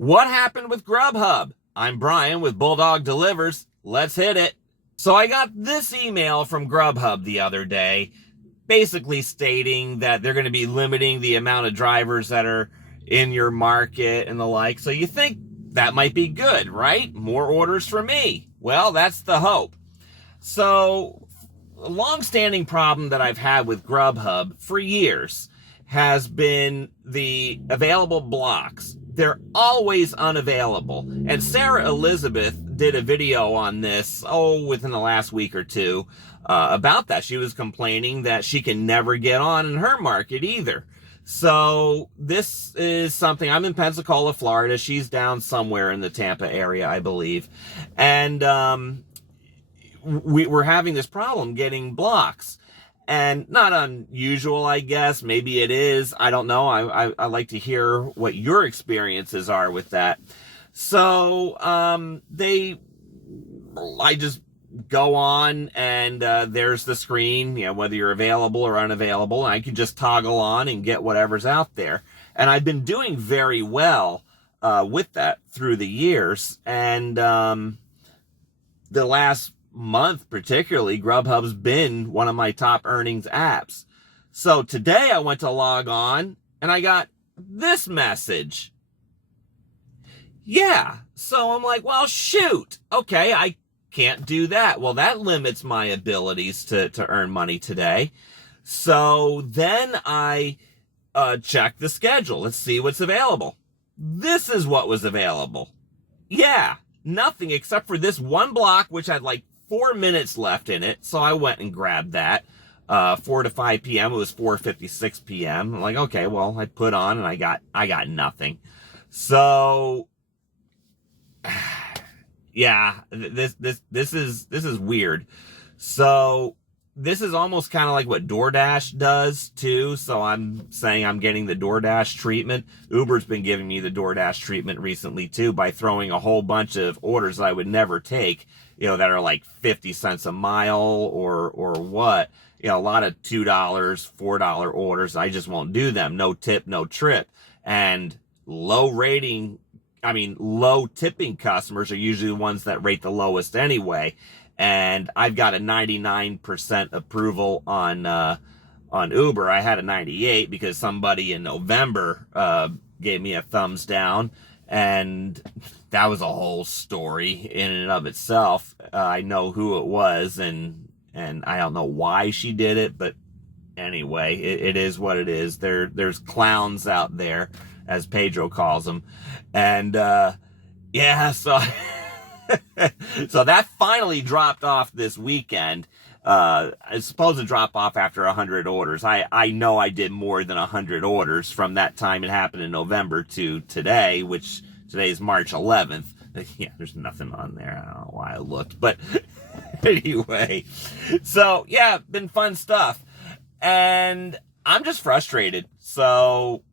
What happened with Grubhub? I'm Brian with Bulldog Delivers. Let's hit it. So I got this email from Grubhub the other day, basically stating that they're going to be limiting the amount of drivers that are in your market and the like. So you think that might be good, right? More orders for me. Well, that's the hope. So a long-standing problem that I've had with Grubhub for years has been the available blocks. They're always unavailable. And Sarah Elizabeth did a video on this, within the last week or two, about that. She was complaining that she can never get on in her market either. So this is something, I'm in Pensacola, Florida. She's down somewhere in the Tampa area, I believe. And we're having this problem getting blocks. And not unusual, I guess. Maybe it is. I don't know. I like to hear what your experiences are with that. So I just go on and there's the screen, whether you're available or unavailable. And I can just toggle on and get whatever's out there. And I've been doing very well with that through the years. And the last month particularly, Grubhub's been one of my top earnings apps. So today I went to log on and I got this message. So I'm like, well, shoot. Okay, I can't do that. Well, that limits my abilities to earn money today. So then I check the schedule. Let's see what's available. This is what was available. Nothing except for this one block, which had like 4 minutes left in it. So I went and grabbed that. 4 to 5 p.m. It was 4:56 p.m. I'm like, okay, well, I put on and I got nothing. So this is weird. So this is almost kind of like what DoorDash does too. So I'm saying I'm getting the DoorDash treatment. Uber's been giving me the DoorDash treatment recently too, by throwing a whole bunch of orders that I would never take, that are like 50 cents a mile or what, a lot of $2, $4 orders. I just won't do them. No tip, no trip. And low tipping customers are usually the ones that rate the lowest anyway. And I've got a 99% approval on Uber. I had a 98 because somebody in November gave me a thumbs down, and that was a whole story in and of itself. I know who it was, and I don't know why she did it, but anyway, it is what it is. There's clowns out there, as Pedro calls them, and so. So that finally dropped off this weekend. It's supposed to drop off after 100 orders. I know I did more than 100 orders from that time it happened in November to today, which today is March 11th. There's nothing on there. I don't know why I looked, but anyway. So been fun stuff. And I'm just frustrated. So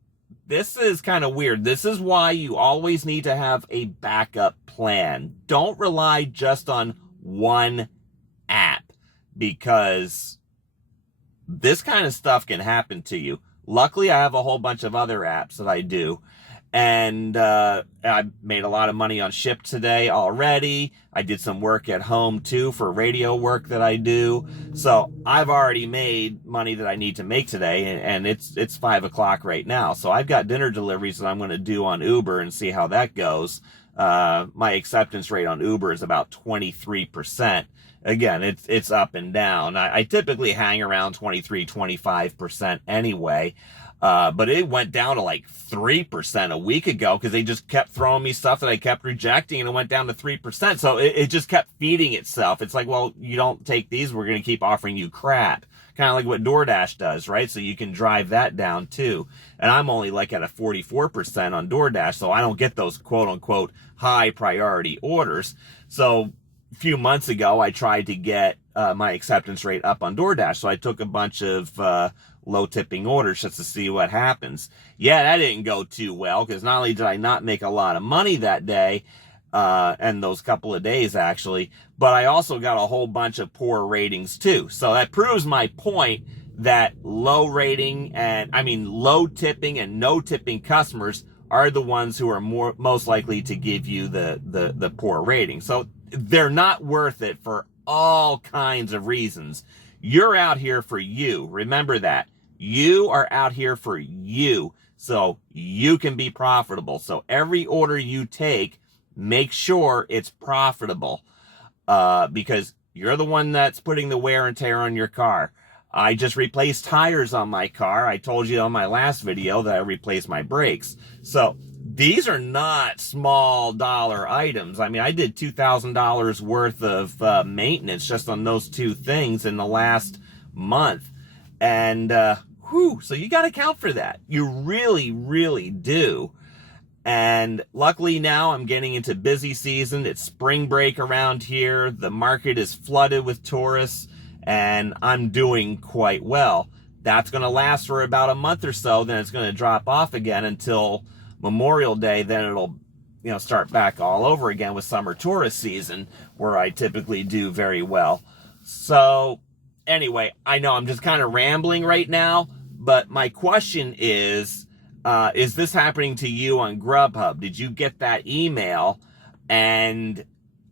this is kind of weird. This is why you always need to have a backup plan. Don't rely just on one app, because this kind of stuff can happen to you. Luckily, I have a whole bunch of other apps that I do. And I made a lot of money on Shipt today already. I did some work at home too for radio work that I do. So I've already made money that I need to make today, and it's 5 o'clock right now. So I've got dinner deliveries that I'm going to do on Uber and see how that goes. My acceptance rate on Uber is about 23%. Again, it's up and down. I typically hang around 23, 25% anyway. But it went down to like 3% a week ago because they just kept throwing me stuff that I kept rejecting, and it went down to 3%. So it just kept feeding itself. It's like, well, you don't take these, we're going to keep offering you crap. Kind of like what DoorDash does, right? So you can drive that down too. And I'm only like at a 44% on DoorDash, so I don't get those quote unquote high priority orders. So a few months ago, I tried to get my acceptance rate up on DoorDash. So I took a bunch of low tipping orders just to see what happens. That didn't go too well, because not only did I not make a lot of money that day, and those couple of days actually, but I also got a whole bunch of poor ratings too. So that proves my point that low tipping and no tipping customers are the ones who are most likely to give you the poor rating. So they're not worth it for all kinds of reasons. You're out here for you. Remember that. You are out here for you, so you can be profitable. So every order you take, make sure it's profitable, because you're the one that's putting the wear and tear on your car. I just replaced tires on my car. I told you on my last video that I replaced my brakes. So these are not small dollar items. I mean, I did $2,000 worth of maintenance just on those two things in the last month. And, so you got to account for that. You really, really do. And luckily now I'm getting into busy season. It's spring break around here. The market is flooded with tourists, and I'm doing quite well. That's going to last for about a month or so. Then it's going to drop off again until Memorial Day. Then it'll, start back all over again with summer tourist season, where I typically do very well. So anyway, I know I'm just kind of rambling right now, but my question is this happening to you on Grubhub? Did you get that email, and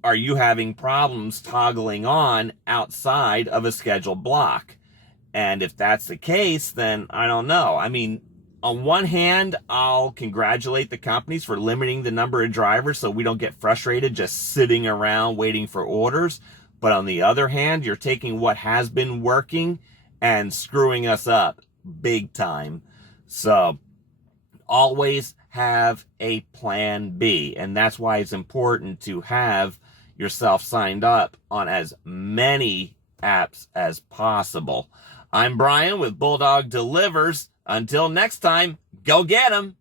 are you having problems toggling on outside of a scheduled block? And if that's the case, then I don't know. I mean, on one hand, I'll congratulate the companies for limiting the number of drivers so we don't get frustrated just sitting around waiting for orders. But on the other hand, you're taking what has been working and screwing us up big time. So always have a plan B. And that's why it's important to have yourself signed up on as many apps as possible. I'm Brian with Bulldog Delivers. Until next time, go get 'em.